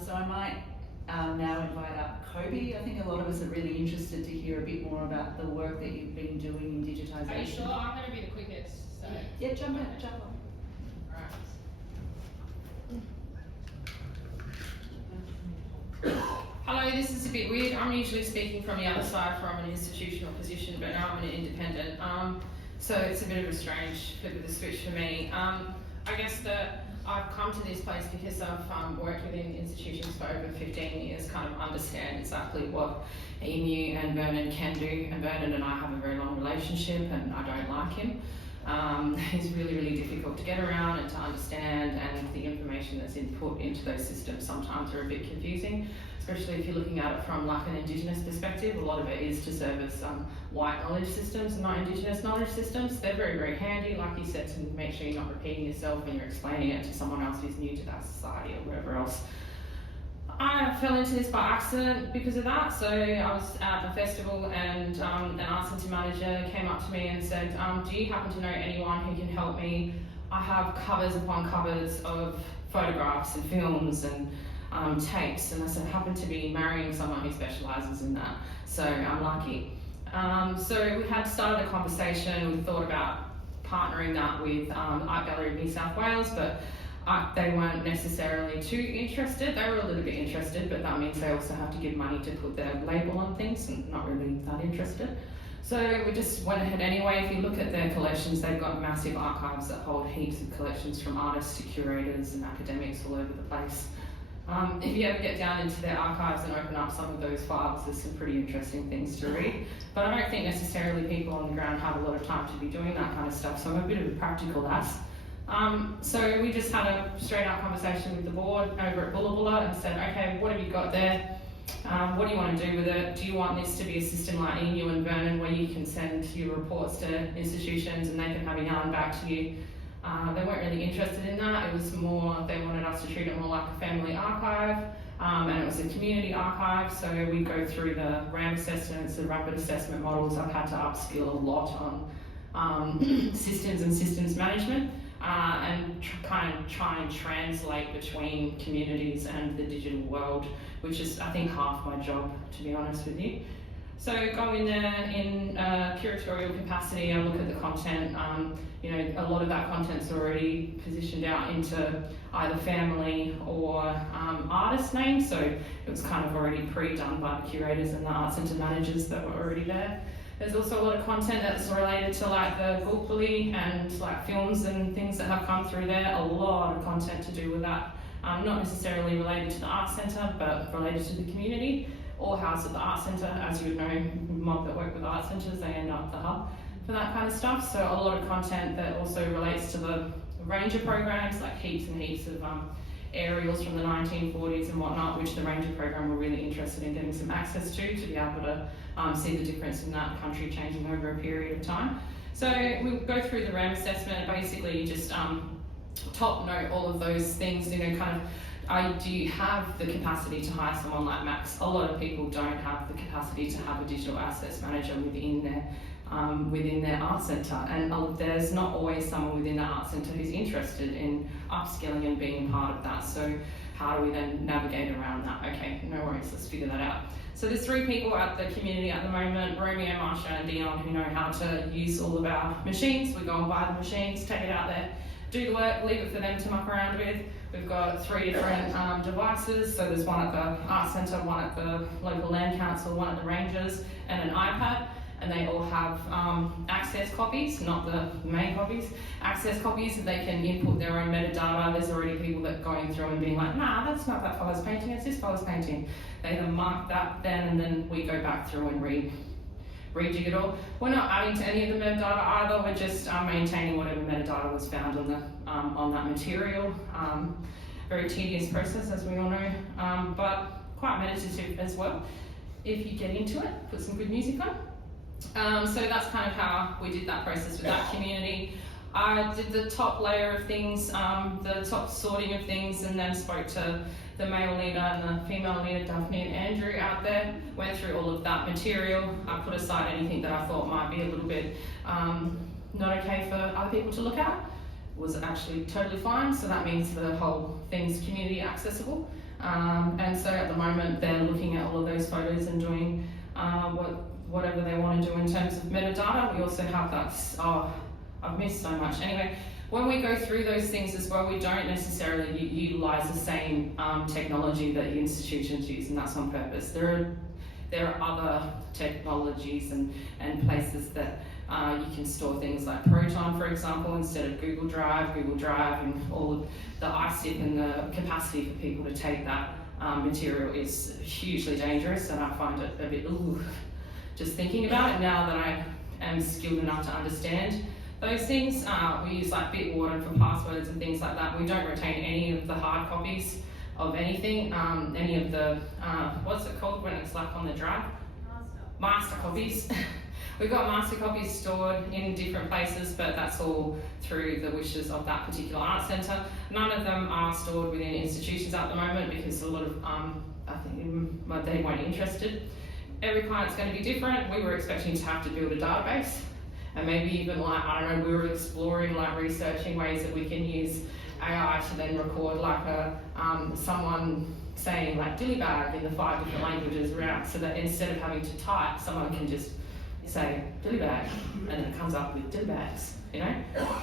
So I might now invite up Coby. I think a lot of us are really interested to hear a bit more about the work that you've been doing in digitisation. Are you sure? I'm going to be the quickest. So. Yeah, jump on. Alright. Hello, this is a bit weird. I'm usually speaking from the other side from an institutional position, but now I'm an independent. So it's a bit of a strange flip of the switch for me. I guess that I've come to this place because I've worked within institutions for over 15 years, kind of understand exactly what Emu and Vernon can do. And Vernon and I have a very long relationship, and I don't like him. He's really, really difficult to get around and to understand, and the information that's input into those systems sometimes are a bit confusing, especially if you're looking at it from like an Indigenous perspective. A lot of it is to service white knowledge systems and not Indigenous knowledge systems. They're very, very handy, like you said, to make sure you're not repeating yourself when you're explaining it to someone else who's new to that society or wherever else. I fell into this by accident because of that. So I was at a festival and an art centre manager came up to me and said, do you happen to know anyone who can help me? I have covers upon covers of photographs and films and tapes, and I said, I happen to be marrying someone who specialises in that, so I'm lucky. So we had started a conversation. We thought about partnering that with the Art Gallery of New South Wales, but they weren't necessarily too interested. They were a little bit interested, but that means they also have to give money to put their label on things, and not really that interested. So we just went ahead anyway. If you look at their collections, they've got massive archives that hold heaps of collections from artists to curators and academics all over the place. If you ever get down into their archives and open up some of those files, there's some pretty interesting things to read. But I don't think necessarily people on the ground have a lot of time to be doing that kind of stuff, so I'm a bit of a practical ass. So we just had a straight up conversation with the board over at Bulla Bulla and said, okay, what have you got there? What do you want to do with it? Do you want this to be a system like Emu and Vernon where you can send your reports to institutions and they can have a yarn back to you? They weren't really interested in that. It was more, they wanted us to treat it more like a family archive, and it was a community archive, so we go through the RAM assessments, the rapid assessment models. I've had to upskill a lot on systems and systems management, and kind of try and translate between communities and the digital world, which is, I think, half my job, to be honest with you. So go in there in curatorial capacity, I look at the content. You know, a lot of that content's already positioned out into either family or artist names, so it was kind of already pre-done by the curators and the art centre managers that were already there. There's also a lot of content that's related to like the Gulpuli and like films and things that have come through there. A lot of content to do with that. Not necessarily related to the art centre, but related to the community. All housed at the art centre. As you would know, mob that work with art centres, they end up the hub for that kind of stuff. So a lot of content that also relates to the Ranger programs, like heaps and heaps of aerials from the 1940s and whatnot, which the Ranger program were really interested in getting some access to be able to see the difference in that country changing over a period of time. So we go through the RAM assessment. Basically, you just top note all of those things, you know, kind of, do you have the capacity to hire someone like Max? A lot of people don't have the capacity to have a digital assets manager within their art centre, and there's not always someone within the art centre who's interested in upskilling and being part of that. So how do we then navigate around that? Okay, no worries, let's figure that out. So there's 3 people at the community at the moment, Romeo, Marsha and Dion, who know how to use all of our machines. We go and buy the machines, take it out there, do the work, leave it for them to muck around with. We've got 3 different devices, so there's one at the art centre, one at the local land council, one at the rangers, and an iPad, and they all have access copies, not the main copies, access copies that they can input their own metadata. There's already people that are going through and being like, nah, that's not that fellow's painting, it's this fellow's painting. They then mark that then, and then we go back through and rejig it all. We're not adding to any of the metadata either, we're just maintaining whatever metadata was found on that material. Very tedious process, as we all know, but quite meditative as well. If you get into it, put some good music on. So that's kind of how we did that process with that community. I did the top layer of things, the top sorting of things, and then spoke to the male leader and the female leader, Daphne and Andrew, out there, went through all of that material. I put aside anything that I thought might be a little bit not okay for other people to look at. was actually totally fine, so that means the whole thing's community accessible. And so at the moment they're looking at all of those photos and doing whatever they want to do in terms of metadata. We also have that, I've missed so much. Anyway, when we go through those things as well, we don't necessarily utilise the same technology that the institutions use, and that's on purpose. There are other technologies and places that you can store things like Proton, for example, instead of Google Drive, and all of the ISIP and the capacity for people to take that material is hugely dangerous, and I find it a bit, just thinking about it now that I am skilled enough to understand those things. We use like Bitwarden for passwords and things like that. We don't retain any of the hard copies of anything, any of the, what's it called when it's like on the drive? Master copies. We've got master copies stored in different places, but that's all through the wishes of that particular art centre. None of them are stored within institutions at the moment because a lot of, I think they weren't interested. Every client's going to be different. We were expecting to have to build a database, and maybe even like, I don't know, we were exploring like researching ways that we can use AI to then record like a, someone saying like dilly bag in the 5 different languages around, so that instead of having to type, someone can just say dilly bag and then it comes up with dilly bags, you know?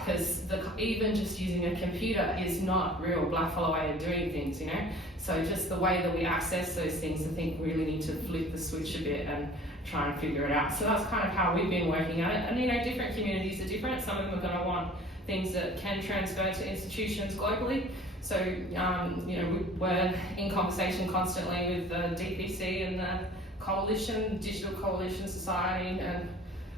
Because even just using a computer is not real blackfellow way of doing things, you know? So just the way that we access those things, I think we really need to flip the switch a bit and try and figure it out. So that's kind of how we've been working at it. And you know, different communities are different. Some of them are going to want things that can transfer to institutions globally. So, you know, we're in conversation constantly with the DPC and the Coalition, Digital Coalition Society, and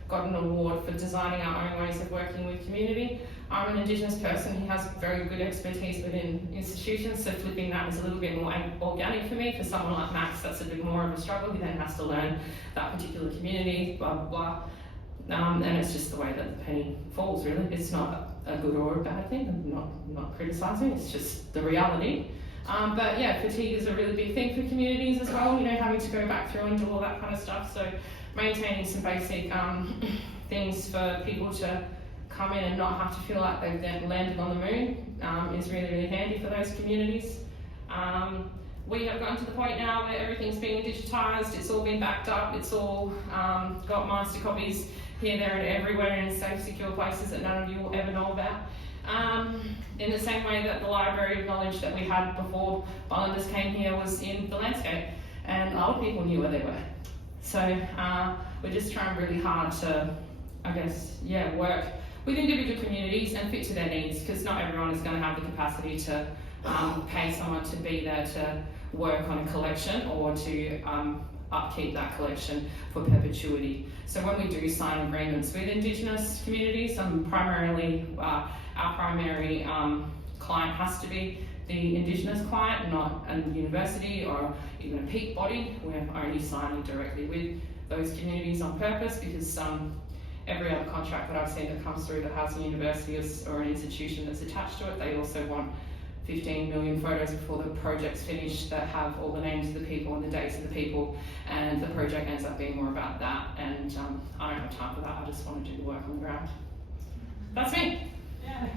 got an award for designing our own ways of working with community. I'm an Indigenous person who has very good expertise within institutions, so flipping that is a little bit more organic for me. For someone like Max, that's a bit more of a struggle. He then has to learn that particular community, blah, blah, blah. And it's just the way that the penny falls, really. It's not a good or a bad thing. I'm not criticising, it's just the reality. But yeah, fatigue is a really big thing for communities as well, you know, having to go back through and do all that kind of stuff. So maintaining some basic things for people to come in and not have to feel like they've then landed on the moon is really, really handy for those communities. We have gotten to the point now where everything's being digitised, it's all been backed up, it's all got master copies here, there and everywhere in safe, secure places that none of you will ever know about. In the same way that the library of knowledge that we had before Islanders came here was in the landscape, and other people knew where they were. So we're just trying really hard to, I guess, yeah, work with individual communities and fit to their needs, because not everyone is going to have the capacity to pay someone to be there to work on a collection or to upkeep that collection for perpetuity. So when we do sign agreements with Indigenous communities, primarily our primary client has to be the Indigenous client, not a university or even a peak body. We're only signing directly with those communities on purpose, because every other contract that I've seen that comes through that has a university or an institution that's attached to it, they also want 15 million photos before the project's finished that have all the names of the people and the dates of the people, and the project ends up being more about that, and I don't have time for that. I just want to do the work on the ground. That's me. Yeah.